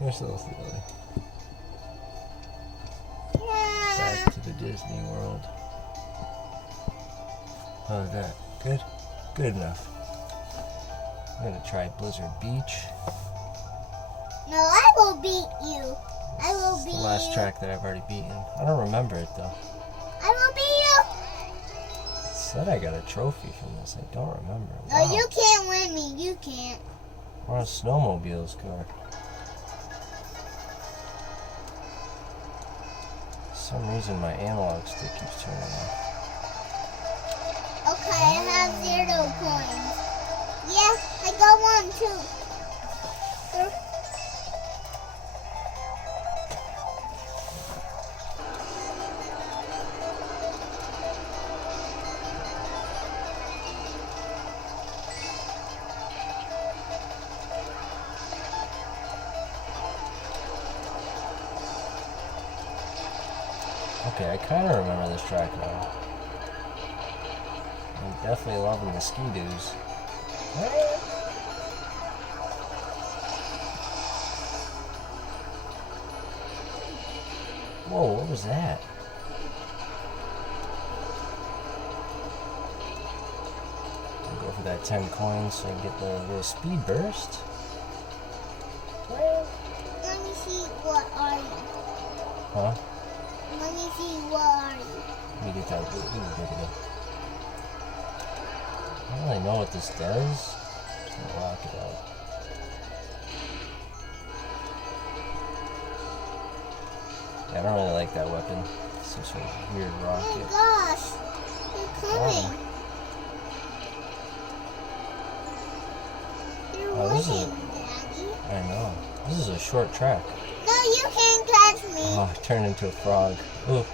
You're so silly. Back to the Disney World. How's that? Good? Good enough. I'm gonna try Blizzard Beach. No, I will beat you. I will It's beat the last you. track that I've already beaten. I don't remember it though. I will beat It said I got a trophy from this. I don't remember. you. No, you can't win me. You can't. We're on Snowmobile's car. For some reason my analog stick keeps turning off. Okay, I have 0 coins. Yeah, I got 1 too. Okay, I kind of remember this track now. I'm definitely loving the ski-doos. Whoa, what was that? I'll go for that 10 coins so I can get the little speed burst. Let me see, what are you? Huh? Let me see, what are you? Let me get that. I don't really know what this does. Just gonna rock it out. Yeah, I don't really like that weapon. It's some sort of weird Oh rocket. my gosh, you're coming. You're Oh, this is- winning, Daddy. I know. This is a short track. No, you can't catch me. Oh, I turned into a frog. Ooh,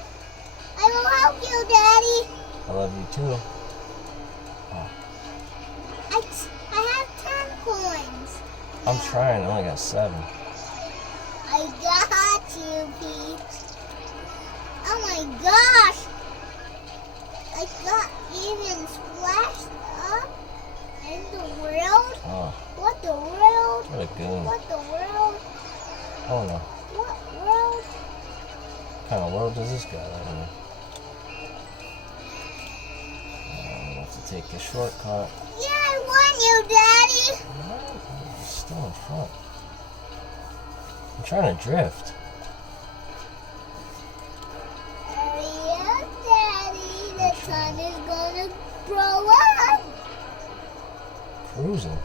I will help you, Daddy. I love you too. I have 10 coins. I'm trying. I only got 7. I got you, Pete. Oh my gosh. I got even splashed up in the world. Oh, What the world? what a goon. What the world? Oh no. What world? What kind of world does this guy live in? I'm gonna have to take the shortcut. Yeah, I won you, Daddy. He's still in front. I'm trying to drift. Hurry up, Daddy. The sun is gonna grow up. Cruising.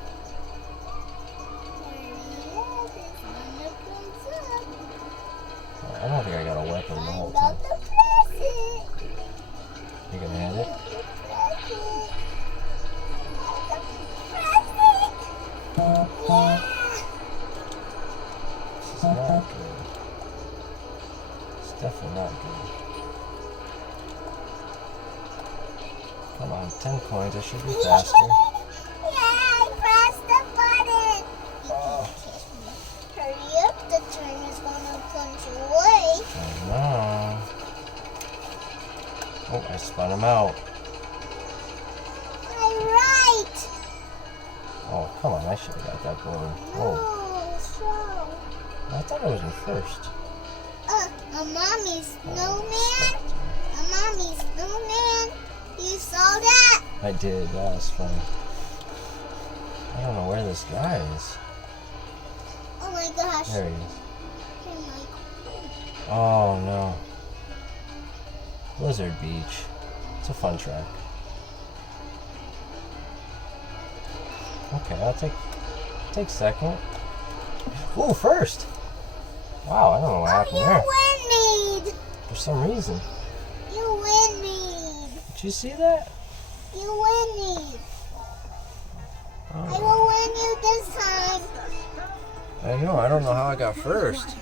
Hurry up, it's gonna grow up. I don't think I got a weapon the I'm whole time. about to press it. You gonna hit it? Press it. Press it. Yeah. This is not good. It's definitely not good. Come on, 10 coins. I should be faster. Yeah, I pressed the button. Oh, Hurry up, the train is gonna punch away. I know. Oh, I spun him out. I'm right. Oh, come on. I should have got that going. Whoa. No, so. I thought I was in first. A mommy snowman? A mommy snowman? You saw that? I did. That was funny. I don't know where this guy is. Oh my gosh. There he is. Oh my- Oh no. Blizzard Beach. It's a fun track. Okay, I'll take second. Ooh, first! Wow, I don't know what happened there. You win me. For some reason. You win me. Did you see that? You win me. I Oh, will win you this time. I know, I don't know how I got first.